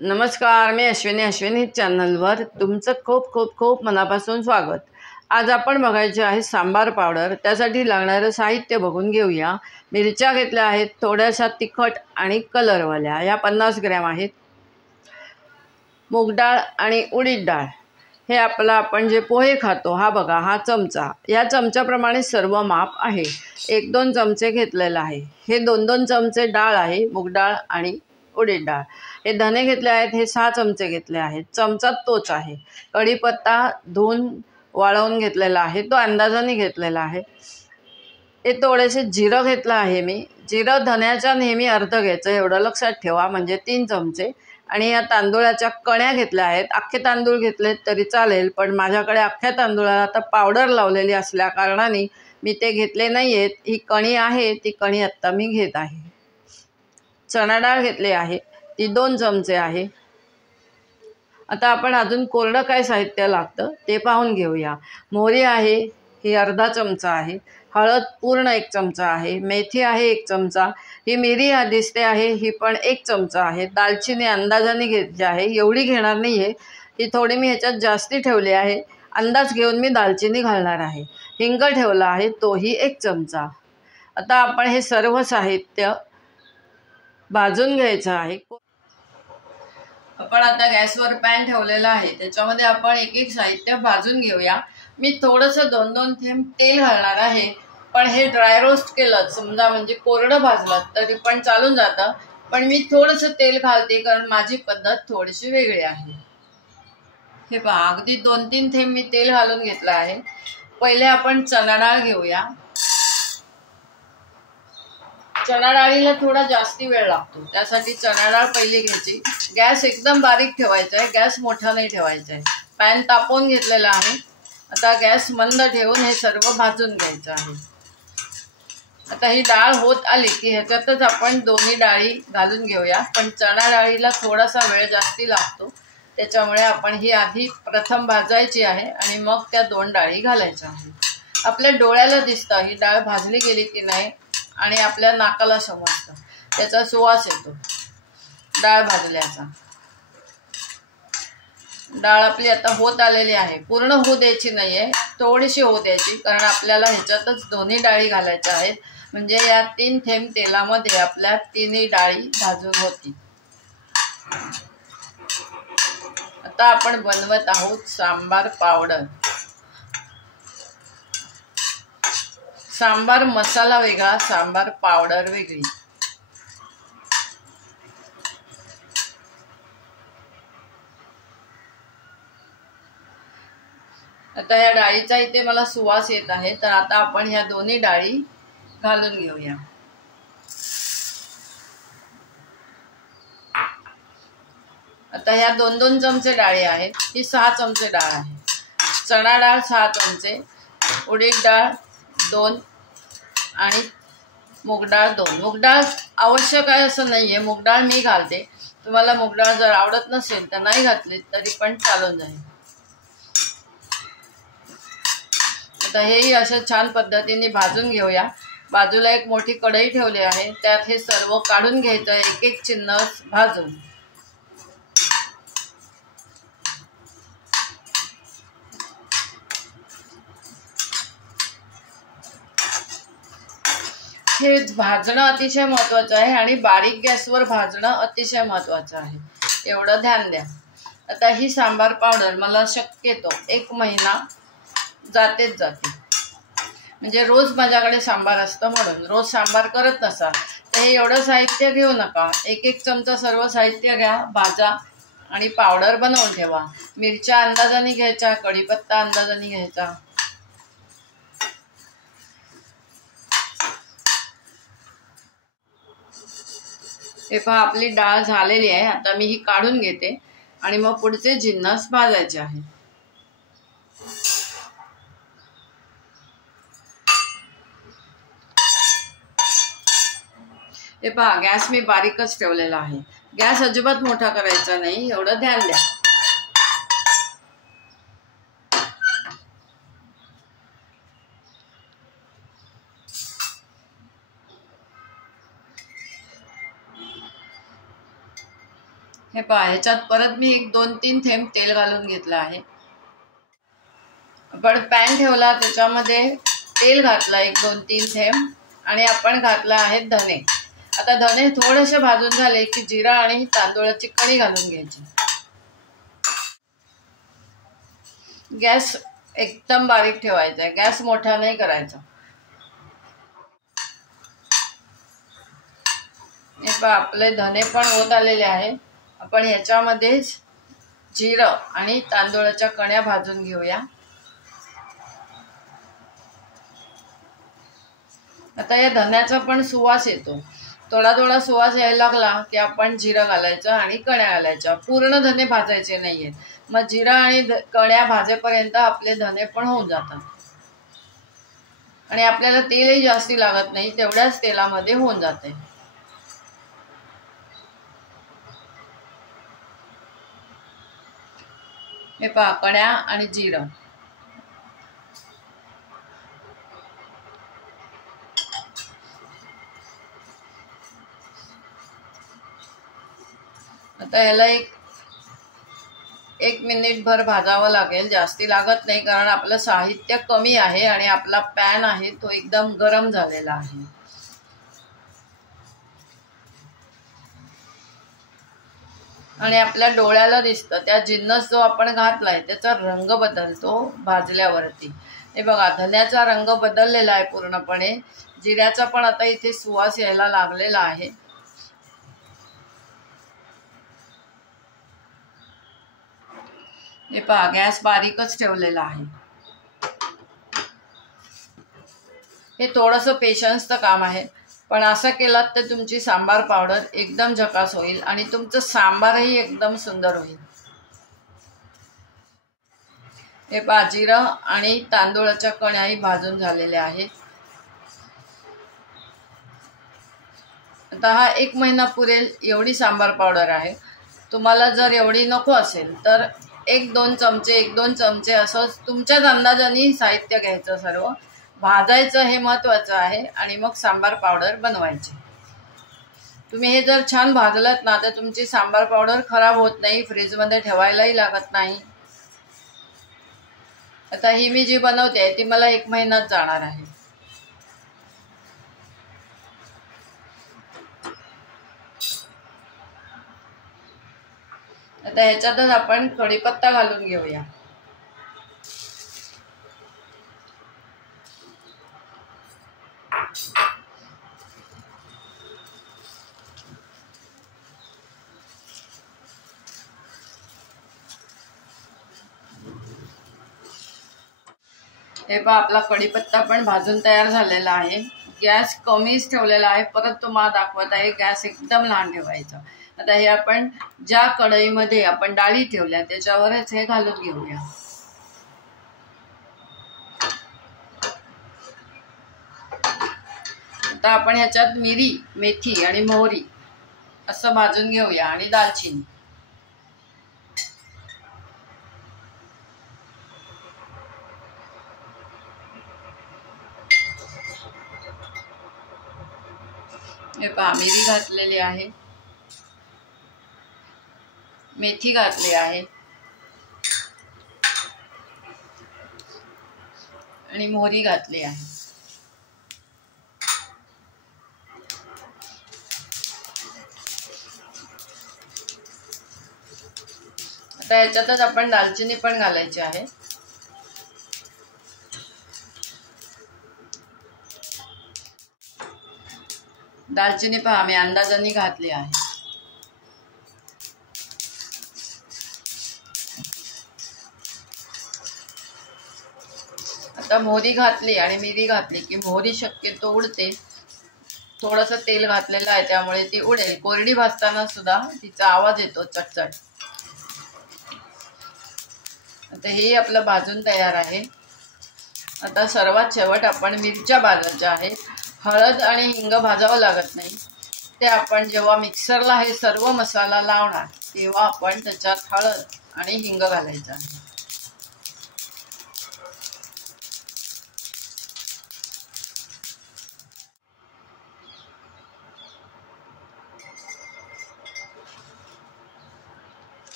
नमस्कार, मी अश्विनी चॅनलवर तुमचं खूप खूप खूप मनापासून स्वागत। आज आपण बघायचे आहे सांबार पावडर। त्यासाठी लागणारे साहित्य बघून घेऊया। मिरच्या घेतल्या आहेत, थोड्याशा तिखट आणि कलरवाल्या, या 50 ग्रॅम आहेत। मूग डाळ आणि उडीद डाळ, हे आपण जे पोहे खातो हा बघा, हा चमचा, या चमच्याप्रमाणे सर्व माप आहे। 1-2 चमचे घेतलेला आहे। हे 2-2 चमचे डाळ आहे, मूग डाळ आणि उडीद डाळ। हे धने घेतले आहेत, हे 6 चमचे घेतले आहेत, चमचा तोच आहे। कढीपत्ता धुवून वाळवून घेतलेला आहे, तो अंदाजाने घेतलेला आहे। हे थोडेसे जिरं घेतलं आहे मी। जिरं धन्याच्या नेहमी अर्ध घ्यायचं, एवढं लक्षात ठेवा, म्हणजे 3 चमचे। आणि या तांदूळाच्या कण्या घेतल्या आहेत। अख्खे तांदूळ घेतले तरी चालेल, पण माझ्याकडे अख्ख्या तांदूळाला आता पावडर लावलेली असल्या कारणाने मी ते घेतले नाही आहेत। ही कणी आहे, ती कणी आत्ता मी घेत आहे। चणा डाळ घेतली आहे, ती 2 चमचे आहे। आता आपण अजून कोरडं काय साहित्य लागतं ते पाहून घेऊया। मोहरी आहे, ही अर्धा चमचा आहे। हळद पूर्ण 1 चमचा आहे। मेथी आहे 1 चमचा। ही मिरी दिसते आहे, ही पण 1 चमचा आहे। दालचिनी अंदाजाने घेतली आहे, एवढी घेणार नाही आहे, ही थोडी मी ह्याच्यात जास्ती ठेवली आहे। अंदाज घेऊन मी दालचिनी घालणार आहे। हिंग ठेवला आहे, तोही 1 चमचा। आता आपण हे सर्व साहित्य भाजून घ्यायचं आहे। आपण आता गॅसवर पॅन ठेवलेला आहे, त्याच्यामध्ये आपण एक साहित्य भाजून घेऊया। मी थोडंसं 2-2 थेंब तेल घालणार आहे, पण हे ड्राय रोस्ट केलं समजा, म्हणजे कोरडं भाजलं तरी पण चालून जातं, पण मी थोडंसं तेल घालते कारण माझी पद्धत थोडीशी वेगळी आहे। हे पहा, अगदी 2-3 थेंब मी तेल घालून घेतलं आहे। पहिले आपण चणा डाळ घेऊया। चणा डाळीला थोडा जास्ती वेळ लागतो, त्यासाठी चणा डाळ पहिले घ्यायची। गॅस एकदम बारीक ठेवायचा आहे, गॅस मोठा नाही ठेवायचा आहे। पॅन तापवून घेतलेला आहे, आता गॅस मंद ठेवून हे सर्व भाजून घ्यायचं आहे। आता ही डाळ होत आली की ह्याच्यातच आपण दोन्ही डाळी घालून घेऊया, पण चणा डाळीला थोडासा वेळ जास्ती लागतो, त्याच्यामुळे आपण ही आधी प्रथम भाजायची आहे आणि मग त्या 2 डाळी घालायच्या आहेत। आपल्या डोळ्याला दिसतं ही डाळ भाजली गेली की नाही, आणि आपल्या नाकाला समजतं, त्याचा सुवास येतो डाळ भाजल्याचा। डाळ आपली आता होत आलेली आहे, पूर्ण होऊ द्यायची नाहीये, थोडीशी होऊ द्यायची, कारण आपल्याला ह्याच्यातच दोन्ही डाळी घालायच्या आहेत, म्हणजे या 3 थेंब तेलामध्ये आपल्या तिन्ही डाळी भाजून होतील। आता आपण बनवत आहोत सांबार पावडर। सांबार मसाला वेगळा, सांबार पावडर वेगळी। आता या डाळीचा इथे मला सुवास येत आहे, तर आता आपण ह्या दोन्ही डाळी घालून घेऊया। आता ह्या 2-2 चमचे डाळी आहेत, ही 6 चमचे डाळ आहे। चणा डाळ 6 चमचे, उडीद डाळ 2 आणि मूग डाळ 2। मूग डाळ आवश्यक आहे असं नाहीये, मूग डाळ मी घालते, तुम्हाला मूग डाळ जर आवडत नसेल तर नाही घातली तरी पण चालून जाईल। आता हेही अशा छान पद्धतीने भाजून घेऊया। बाजूला एक मोठी कढई ठेवली आहे, त्यात हे सर्व काढून घ्यायचं, एक चिन्ह भाजून। हे भाजणं अतिशय महत्त्वाचं आहे आणि बारीक गॅसवर भाजणं अतिशय महत्त्वाचं आहे, एवढं ध्यान द्या। आता ही सांबार पावडर मला शक्यतो 1 महिना जातेच जाते, म्हणजे रोज माझ्याकडे सांबार असतं म्हणून। रोज सांबार करत नसाल तर हे एवढं साहित्य घेऊ नका, 1 चमचा सर्व साहित्य घ्या, भाजा आणि पावडर बनवून ठेवा। मिरच्या अंदाजाने घ्यायच्या, कढीपत्ता अंदाजाने घ्यायचा। हे पहा, आपली डाळ झालेली आहे, आता मी ही काढून घेते आणि मग पुढचे जिन्नस भाजायचे आहे। हे पहा, गॅस मी बारीकच ठेवलेला आहे, गॅस अजिबात मोठा करायचा नाही, एवढं ध्यान द्या। हे पहा, ह्याच्यात परत मी एक 2-3 थेंब तेल घालून घेतलं आहे. आपण पॅन ठेवला, त्याच्यामध्ये तेल घातला 1-2-3 थेंब आणि आपण घातला आहे धने. आता धने थोडेसे भाजून झाले की जिरा आणि तांदूळाची कणी घालून घ्यायची. गॅस एकदम बारीक ठेवायचा आहे, गॅस मोठा नाही करायचा. हे पहा, आपले धने पण होत आलेले आहे. आपण ह्याच्यामध्येच जिरं आणि तांदूळाच्या कण्या भाजून घेऊया. आता या धन्याचा पण सुवास येतो. थोडा थोडा सुवास यायला लागला की आपण जिरं घालायचं आणि कण्या घालायच्या. पूर्ण धने भाजायचे नाहीयेत. मग जिरा आणि कण्या भाजेपर्यंत आपले धने पण होऊन जातात आणि आपल्याला तेलही जास्ती लागत नाही, तेवढ्याच तेलामध्ये होऊन जाते. हे पहा, कण्या आणि जिरं. आता ह्याला एक मिनिटभर भाजावं लागेल. जास्ती लागत नाही, कारण आपलं साहित्य कमी आहे आणि आपला पॅन आहे तो एकदम गरम झालेला आहे. आणि आपल्या डोळ्याला दिसतं, त्या जिन्नस जो आपण घातलाय त्याचा रंग बदलतो भाजल्यावरती. हे बघा, धन्याचा रंग बदललेला आहे पूर्णपणे. जिऱ्याचा पण आता इथे सुवास यायला लागलेला आहे. हे पहा, गॅस बारीकच ठेवलेला आहे. हे थोडंसं पेशन्सचं काम आहे, पण असं केलात तर तुमची सांबार पावडर एकदम झकास होईल आणि तुमचं सांबारही एकदम सुंदर होईल. हे पहा, जिरं आणि तांदूळाच्या कण्याही भाजून झालेल्या आहेत. आता हा 1 महिना पुरेल एवढी सांबार पावडर आहे. तुम्हाला जर एवढी नको असेल तर 1-2 चमचे असं तुमच्याच अंदाजाने साहित्य घ्यायचं. सर्व भाजायचं हे महत्त्वाचं आहे आणि मग सांबार पावडर बनवायची. तुम्ही हे जर छान भाजलात ना तर तुमची सांबार पावडर खराब होत नाही, फ्रीजमध्ये ठेवायलाही लागत नाही. आता ही मी जी बनवते ती मला 1 महिनाच जाणार आहे. आता ह्याच्यातच आपण कढीपत्ता घालून घेऊया. हे पहा, आपला कढीपत्ता पण भाजून तयार झालेला आहे. गॅस कमीच ठेवलेला आहे. परत तुम्हाला दाखवत आहे, गॅस एकदम लहान ठेवायचा. आता हे आपण ज्या कढईमध्ये आपण डाळी ठेवल्या त्याच्यावरच हे घालून घेऊया. आता आपण ह्याच्यात मिरी, मेथी आणि मोहरी असं भाजून घेऊया आणि दालचिनी. हे पहा, मिरी घातलेली आहे, मेथी घातली आहे आणि मोहरी घातली आहे. आता याच्यातच आपण दालचिनी पण घालायची आहे. दालचिनी पहा, मी अंदाजाने घातली आहे. आता मोहरी घातली आणि मिरी घातली की मोहरी शक्यतो उडते. थोडंसं तेल घातलेलं आहे त्यामुळे ती उडेल. कोरडी भाजताना सुद्धा तिचा आवाज येतो, चटचट. आता हे आपलं भाजून तयार आहे. आता सर्वात शेवट आपण मिरच्या भाजायच्या आहेत. हळद आणि हिंग भाजावं लागत नाही, ते आपण जेव्हा मिक्सरला हे सर्व मसाला लावणार तेव्हा आपण त्याच्यात हळद आणि हिंग घालायचं आहे.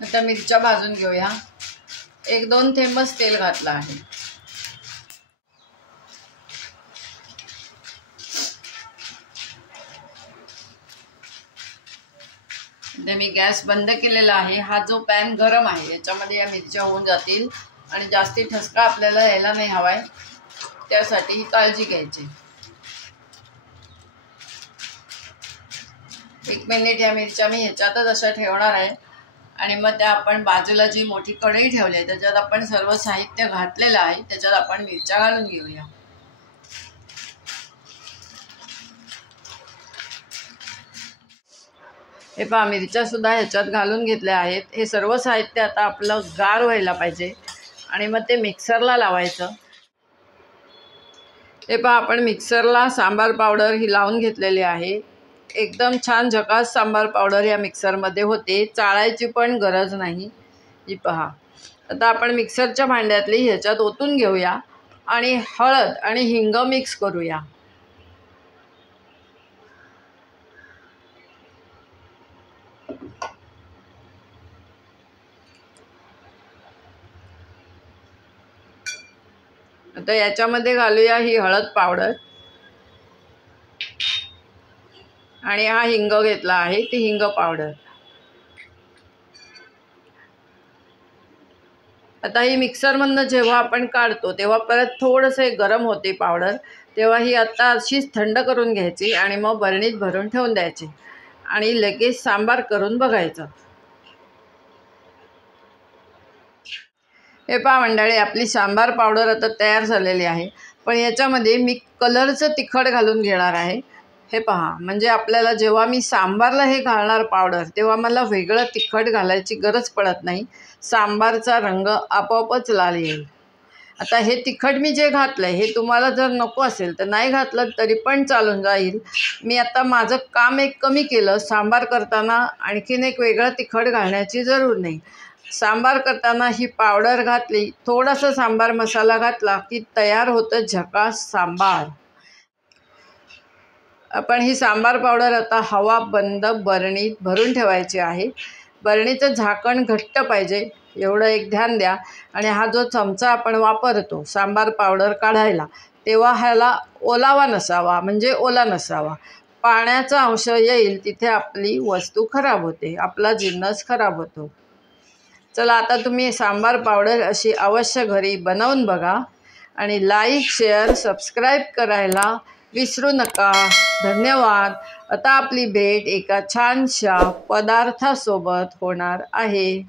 आता मिरच्या भाजून घेऊया. 1-2 थेंबच तेल घातलं आहे. आता मी गॅस बंद केलेला आहे. हा जो पॅन गरम आहे याच्यामध्ये या मिरच्या होऊन जातील आणि जास्ती ठसका आपल्याला यायला नाही हवाय, त्यासाठी ही काळजी घ्यायची. 1 मिनिट या मिरच्या मी ह्याच्यातच अशा ठेवणार आहे आणि मग त्या आपण बाजूला जी मोठी कढई ठेवली आहे त्याच्यात आपण सर्व साहित्य घातलेलं आहे, त्याच्यात आपण मिरच्या घालून घेऊया. हे पहा, मिरच्या सुद्धा ह्याच्यात घालून घेतल्या आहेत. हे सर्व साहित्य आता आपलं गार व्हायला पाहिजे आणि मग ते मिक्सरला लावायचं. हे पहा, आपण मिक्सरला सांबार पावडर ही लावून घेतलेली आहे. एकदम छान झकास सांबार पावडर या मिक्सरमध्ये होते, चाळायची पण गरज नाही. ही पहा, आता आपण मिक्सरच्या भांड्यातली ह्याच्यात ओतून घेऊया आणि हळद आणि हिंग मिक्स करूया. आता याच्यामध्ये घालूया ही हळद पावडर आणि हा हिंग घेतला आहे ती हिंग पावडर. आता ही मिक्सरमधनं जेव्हा आपण काढतो तेव्हा परत थोडंसं गरम होते पावडर, तेव्हा ही आता अशीच थंड करून घ्यायची आणि मग बरणीत भरून ठेवून द्यायची आणि लगेच सांबार करून बघायचं. हे पहा मंडळी, आपली सांबार पावडर आता तयार झालेली आहे. पण याच्यामध्ये मी कलरचं तिखट घालून घेणार आहे. हे पहा, म्हणजे आपल्याला जेव्हा मी सांबारला हे घालणार पावडर तेव्हा मला वेगळं तिखट घालायची गरज पडत नाही. सांबारचा रंग आपोआपच लाल येईल. आता हे तिखट मी जे घातलं आहे हे तुम्हाला जर नको असेल तर नाही घातलं तरी पण चालून जाईल. मी आता माझं काम एक कमी केलं. सांबार करताना आणखीन एक वेगळं तिखट घालण्याची जरूर नाही. सांबार करताना ही पावडर घातली, थोडासा सांबार मसाला घातला की तयार होतं झकास सांबार. आपण ही सांबार पावडर आता हवा बंद बरणीत भरून ठेवायची आहे. बरणीचं झाकण घट्ट पाहिजे एवढं एक ध्यान द्या. आणि हा जो चमचा आपण वापरतो सांबार पावडर काढायला तेव्हा ह्याला ओलावा नसावा, म्हणजे ओला नसावा. पाण्याचा अंश येईल तिथे आपली वस्तू खराब होते, आपला जिन्नस खराब होतो. चला, आता तुम्ही सांबार पावडर अशी अवश्य घरी बनवून बघा आणि लाईक, शेअर, सबस्क्राईब करायला विसरू नका. धन्यवाद. आता आपली भेट एका छानशा पदार्थासोबत होणार आहे.